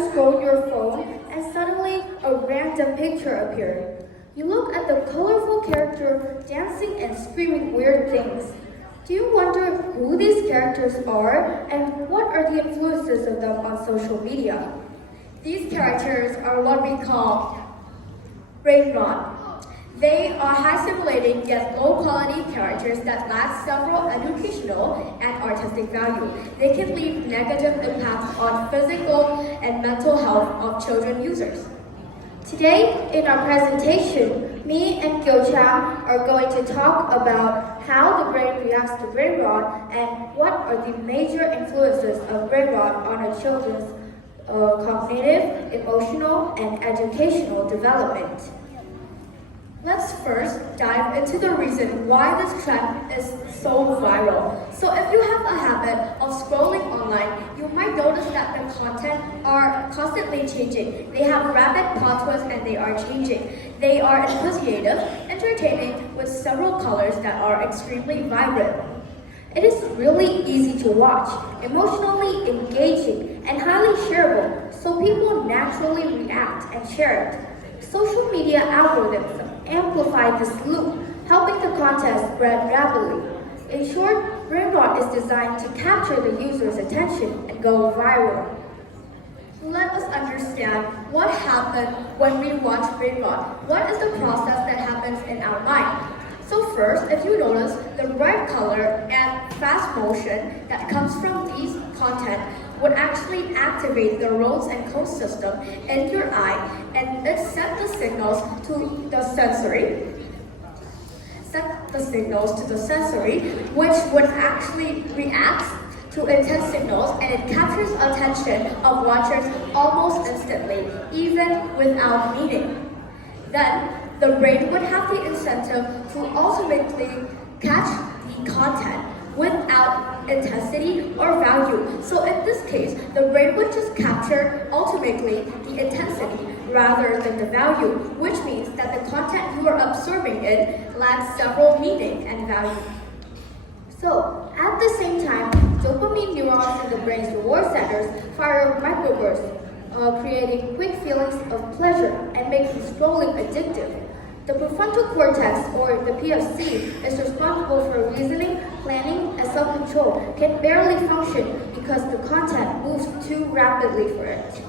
ever scrolled your phone and suddenly a random picture appeared? You look at the colorful character dancing and screaming weird things. Do you wonder who these characters are and what are the influences of them on social media? These characters are what we call BRAINROT. They are high-stimulating yet low-quality characters that lack several educational and artistic value. They can leave negative impacts on physical and mental health of children users. Today, in our presentation, me and NGảo giả are going to talk about how the brain reacts to BRAINROT and what are the major influences of BRAINROT on a children's cognitive, emotional, and educational development. Let's first dive into the reason why this trend is so viral. So if you have a habit of scrolling online, you might notice that the content are constantly changing. They have rapid plot twists and they are changing. They are enthusiastic, entertaining with several colors that are extremely vibrant. It is really easy to watch, emotionally engaging, and highly shareable, so people naturally react and share it. Social media algorithms amplify this loop, helping the content spread rapidly. In short, BRAINROT is designed to capture the user's attention and go viral. Let us understand what happens when we watch BRAINROT. What is the process that happens in our mind? So first, if you notice, the bright color and fast motion that comes from these content would actually activate the rods and cones system in your eye, and it sets the signals to the sensory, which would actually react to intense signals, and it captures attention of watchers almost instantly, even without meaning. Then, the brain would have the incentive to ultimately catch the content without intensity or value. So in this case, the brain would just capture ultimately the intensity rather than the value, which means that the content you are observing in lacks several meaning and value. So at the same time, dopamine neurons in the brain's reward centers fire microbursts, creating quick feelings of pleasure and making scrolling addictive. The prefrontal cortex, or the PFC, is responsible for reasoning, planning, and self-control, can barely function because the content moves too rapidly for it.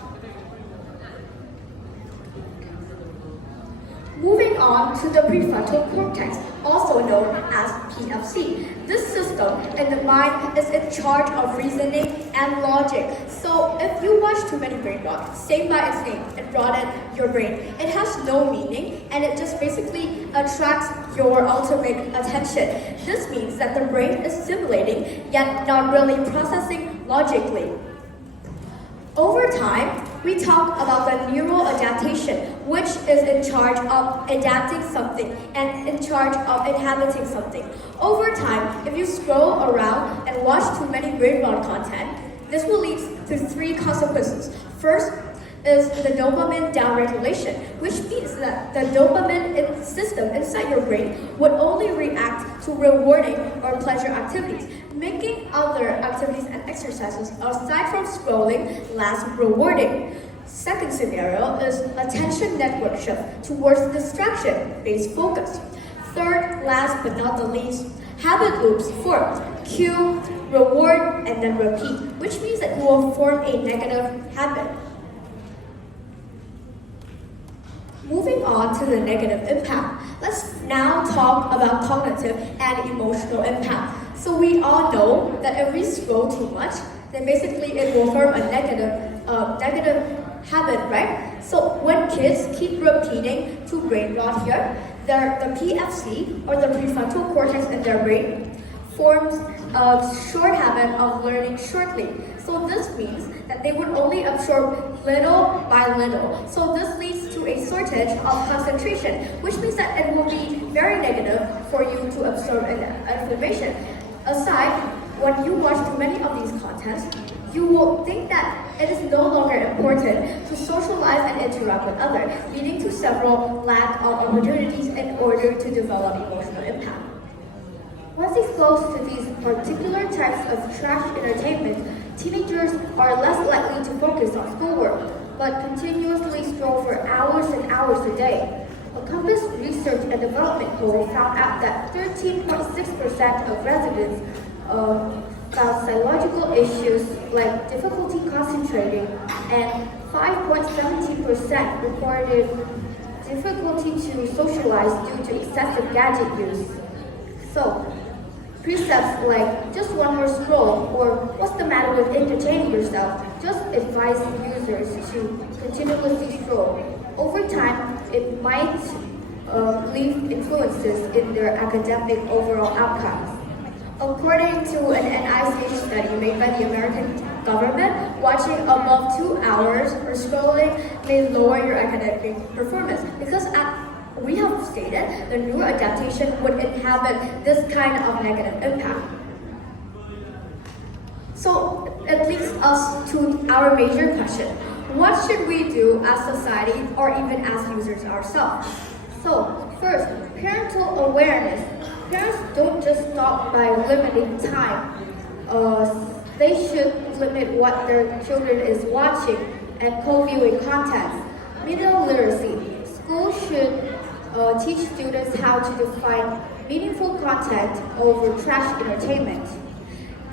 Moving on to the prefrontal cortex, also known as PFC. This system in the mind is in charge of reasoning and logic. So if you watch too many BRAINROT, same by its name, it broadens your brain. It has no meaning and it just basically attracts your ultimate attention. This means that the brain is stimulating yet not really processing logically. Over time, we talk about the neural adaptation, which is in charge of adapting something and in charge of inhabiting something. Over time, if you scroll around and watch too many BRAINROT content, this will lead to three consequences. First is the dopamine downregulation, which means that the dopamine system inside your brain would only react to rewarding or pleasure activities, making other activities and exercises aside from scrolling less rewarding. Second scenario is attention network shift towards distraction-based focus. Third, last but not the least, habit loops formed. Cue, reward, and then repeat, which means that you will form a negative habit. Moving on to the negative impact, let's now talk about cognitive and emotional impact. So we all know that if we scroll too much, then basically it will form a negative habit, right? So when kids keep repeating to BRAINROT here, the PFC, or the prefrontal cortex in their brain, forms a short habit of learning shortly. So this means that they would only absorb little by little. So this leads to a shortage of concentration, which means that it will be very negative for you to absorb information. Aside, when you watch too many of these contents, you will think that it is no longer important to socialize and interact with others, leading to several lack of opportunities in order to develop emotional impact. Once exposed to these particular types of trash entertainment, teenagers are less likely to focus on schoolwork, but continuously scroll for hours and hours a day. A Compass Research and Development poll found out that 13.6% of residents found psychological issues like difficulty concentrating, and 5.17% reported difficulty to socialize due to excessive gadget use. So, precepts like just one more scroll or what's the matter with entertaining yourself just advise users to continuously scroll. Over time, it might leave influences in their academic overall outcomes. According to an NICH study made by the American government, watching above 2 hours or scrolling may lower your academic performance because we have stated the neuroadaptation would inhabit this kind of negative impact. So it leads us to our major question. What should we do as society or even as users ourselves? So first, parental awareness. Parents don't just stop by limiting time. They should limit what their children is watching and co-viewing content. Media literacy. Schools should teach students how to define meaningful content over trash entertainment.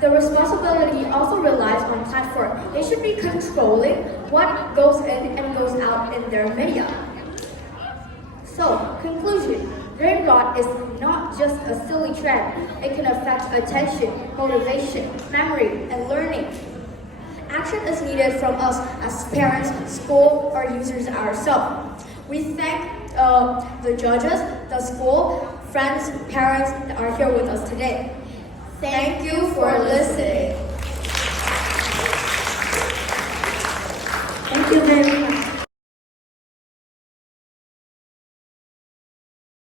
The responsibility also relies on platform. They should be controlling what goes in and goes out in their media. So, conclusion. Brain rot is not just a silly trend. It can affect attention, motivation, memory, and learning. Action is needed from us as parents, school, or users ourselves. We thank the judges, the school, friends, parents that are here with us today. Thank you for listening. Thank you very much.